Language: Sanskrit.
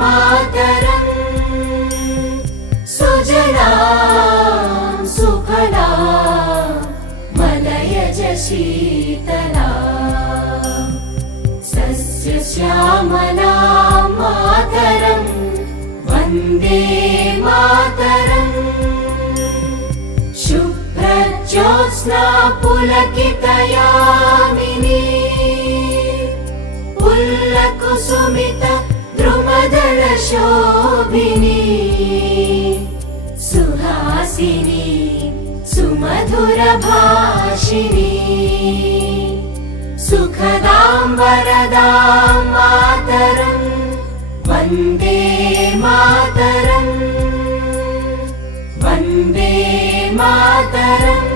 मातरम् सुजलां सुफला मलयज शीतला सस्यश्यामला मातरम् वन्दे मातरम् शुभ्रज्योत्स्ना पुलकितयामिनी पुल्लकुसुमित द्रुमदलशोभिनी सुहासिनी सुमधुरभाषिणी सुखदां वरदां मातरम् वन्दे मातरम् वन्दे मातरम्।